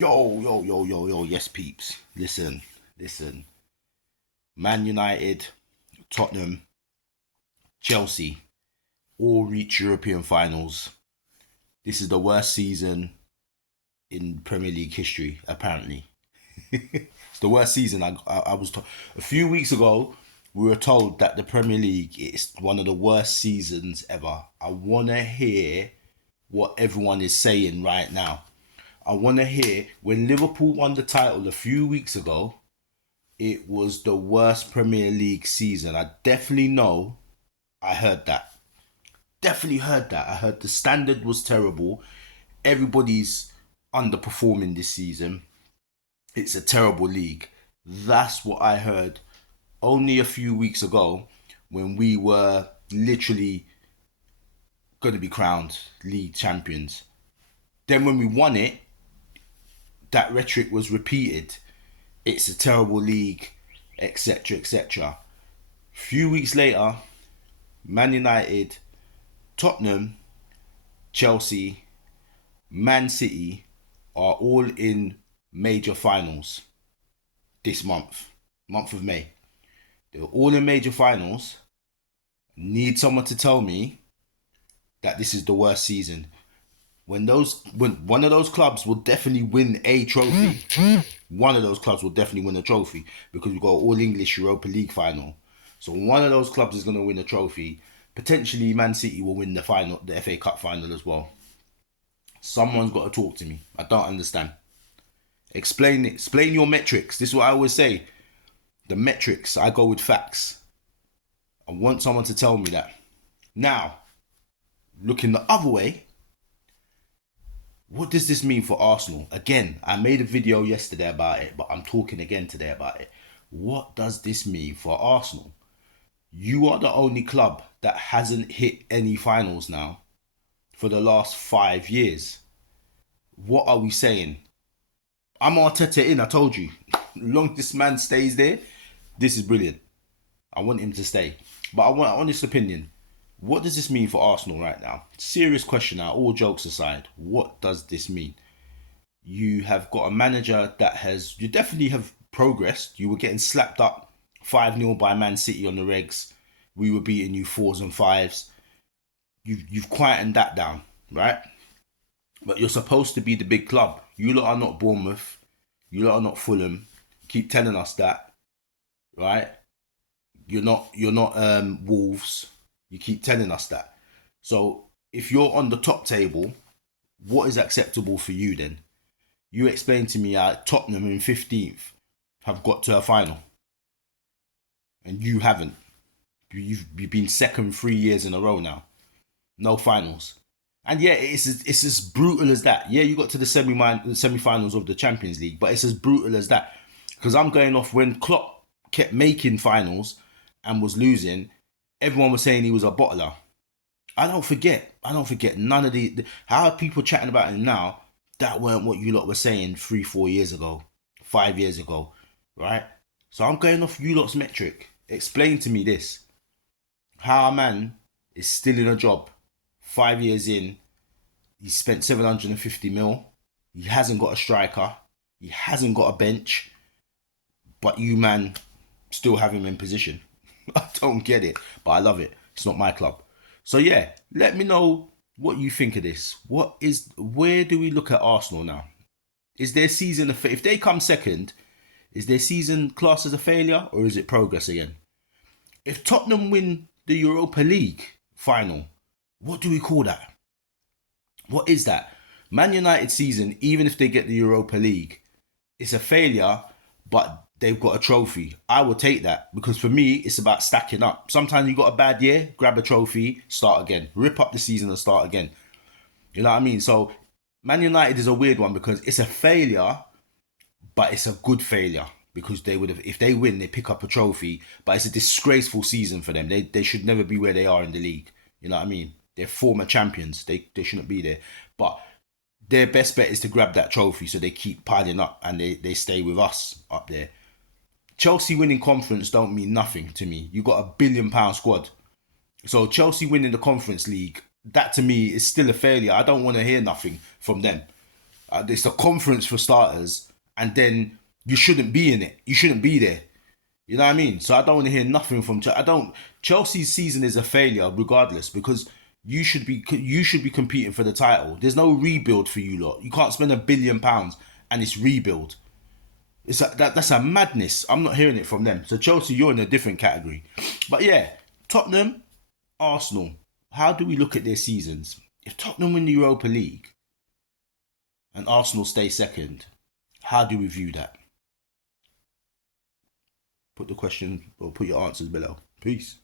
Yes, peeps. Listen. Man United, Tottenham, Chelsea all reach European finals. This is the worst season in Premier League history, apparently. It's the worst season. I was told a few weeks ago. We were told that the Premier League is one of the worst seasons ever. I want to hear what everyone is saying right now. I want to hear when Liverpool won the title a few weeks ago. It was the worst Premier League season. I definitely know I heard that. Definitely heard that. I heard the standard was terrible. Everybody's underperforming this season. It's a terrible league. That's what I heard only a few weeks ago when we were literally going to be crowned league champions. Then when we won it, that rhetoric was repeated. It's a terrible league, etc., etc. Few weeks later, Man United, Tottenham, Chelsea, Man City are all in major finals this month of May. They're all in major finals. Need someone to tell me that this is the worst season. When one of those clubs will definitely win a trophy. One of those clubs will definitely win a trophy because we've got an All English Europa League final. So one of those clubs is going to win a trophy. Potentially, Man City will win the final, the FA Cup final as well. Someone's got to talk to me. I don't understand. Explain it. Explain your metrics. This is what I always say. The metrics. I go with facts. I want someone to tell me that. Now, looking the other way, what does this mean for Arsenal? Again, I made a video yesterday about it, but I'm talking again today about it. What does this mean for Arsenal? You are the only club that hasn't hit any finals now for the last 5 years. What are we saying? I'm Arteta in, I told you. Long this man stays there, this is brilliant. I want him to stay. But I want an honest opinion. What does this mean for Arsenal right now? Serious question now, all jokes aside. What does this mean? You have got a manager that you definitely have progressed. You were getting slapped up 5-0 by Man City on the regs. We were beating you 4s and 5s. You've quietened that down, right? But you're supposed to be the big club. You lot are not Bournemouth. You lot are not Fulham. Keep telling us that, right? You're not Wolves. You keep telling us that. So if you're on the top table, what is acceptable for you then? You explain to me how Tottenham in 15th have got to a final. And you haven't. You've been second 3 years in a row now. No finals. And yeah, it's as brutal as that. Yeah, you got to the semi-finals of the Champions League, but it's as brutal as that. Because I'm going off when Klopp kept making finals and was losing, everyone was saying he was a bottler. I don't forget none of how are people chatting about him now? That weren't what you lot were saying 3-4 years ago, 5 years ago, right? So I'm going off you lot's metric. Explain to me this. How a man is still in a job 5 years in, he spent 750 mil, he hasn't got a striker, he hasn't got a bench, but you man still have him in position. I don't get it, but I love it. It's not my club. So yeah, let me know what you think of this. Where do we look at Arsenal now? Is their season if they come second, is their season classed as a failure or is it progress again? If Tottenham win the Europa League final, what do we call that? What is that? Man United season, even if they get the Europa League, it's a failure, but they've got a trophy. I will take that because for me, it's about stacking up. Sometimes you got a bad year, grab a trophy, start again. Rip up the season and start again. You know what I mean? So Man United is a weird one because it's a failure, but it's a good failure because they would have, if they win, they pick up a trophy, but it's a disgraceful season for them. They should never be where they are in the league. You know what I mean? They're former champions. They shouldn't be there. But their best bet is to grab that trophy so they keep piling up and they stay with us up there. Chelsea winning conference don't mean nothing to me. You got £1 billion squad. So Chelsea winning the Conference League, that to me is still a failure. I don't want to hear nothing from them. It's a conference for starters, and then you shouldn't be in it. You shouldn't be there. You know what I mean? So I don't want to hear nothing from Chelsea. I don't. Chelsea's season is a failure, regardless, because you should be competing for the title. There's no rebuild for you lot. You can't spend £1 billion and it's rebuild. That's a madness. I'm not hearing it from them. So Chelsea, you're in a different category. But yeah, Tottenham, Arsenal. How do we look at their seasons? If Tottenham win the Europa League and Arsenal stay second, how do we view that? Put the question or put your answers below. Peace.